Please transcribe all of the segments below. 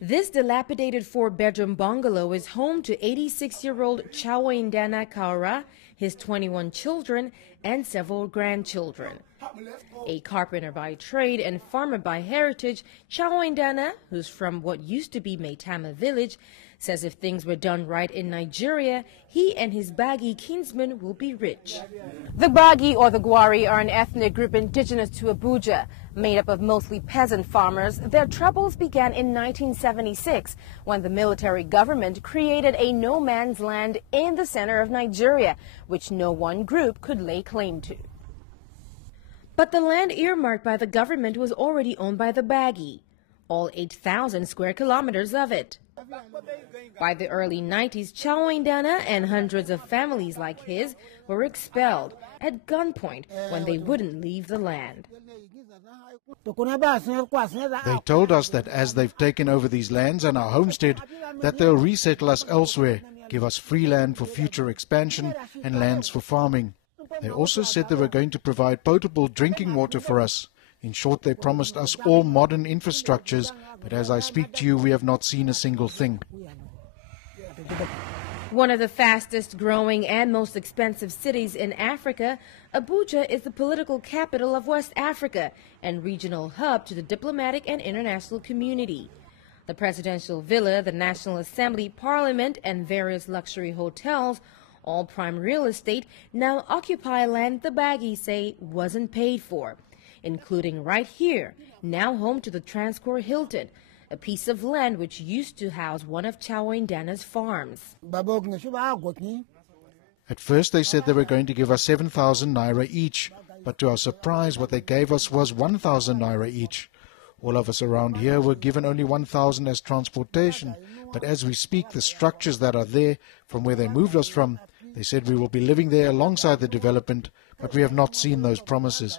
This dilapidated 4-bedroom bungalow is home to 86-year-old Chawendana Kaura, his 21 children, and several grandchildren. A carpenter by trade and farmer by heritage, Chawendana, who's from what used to be Maitama village, says if things were done right in Nigeria, he and his Gbagyi kinsmen will be rich. The Gbagyi, or the Gwari, are an ethnic group indigenous to Abuja. Made up of mostly peasant farmers, their troubles began in 1976 when the military government created a no-man's land in the center of Nigeria, which no one group could lay claim to. But the land earmarked by the government was already owned by the Gbagyi, all 8,000 square kilometers of it. By the early 90s, Chawendana and hundreds of families like his were expelled at gunpoint when they wouldn't leave the land. They told us that as they've taken over these lands and our homestead, that they'll resettle us elsewhere, give us free land for future expansion and lands for farming. They also said they were going to provide potable drinking water for us. In short, they promised us all modern infrastructures, but as I speak to you, we have not seen a single thing. One of the fastest growing and most expensive cities in Africa, Abuja is the political capital of West Africa and regional hub to the diplomatic and international community. The presidential villa, the National Assembly, Parliament, and various luxury hotels, all prime real estate, now occupy land the Gbagyi say wasn't paid for, including right here, now home to the Transcorp Hilton, a piece of land which used to house one of Chawendana's farms. At first they said they were going to give us 7,000 naira each, but to our surprise what they gave us was 1,000 naira each. All of us around here were given only 1,000 as transportation, but as we speak, the structures that are there from where they moved us from, they said we will be living there alongside the development, but we have not seen those promises.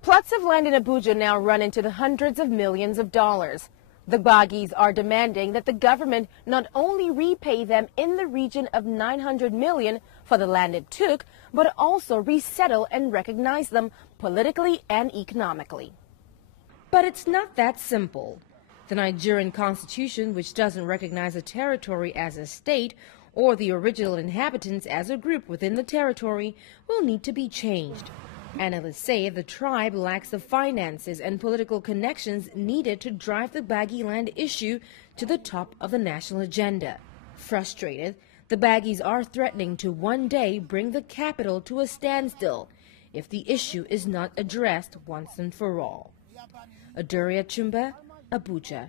Plots of land in Abuja now run into the hundreds of millions of dollars. The Gbagyis are demanding that the government not only repay them in the region of 900 million for the land it took, but also resettle and recognize them politically and economically. But it's not that simple. The Nigerian constitution, which doesn't recognize a territory as a state or the original inhabitants as a group within the territory, will need to be changed. Analysts say the tribe lacks the finances and political connections needed to drive the Gbagyi land issue to the top of the national agenda. Frustrated, the Gbagyis are threatening to one day bring the capital to a standstill if the issue is not addressed once and for all. Aduria Chumba, Abuja.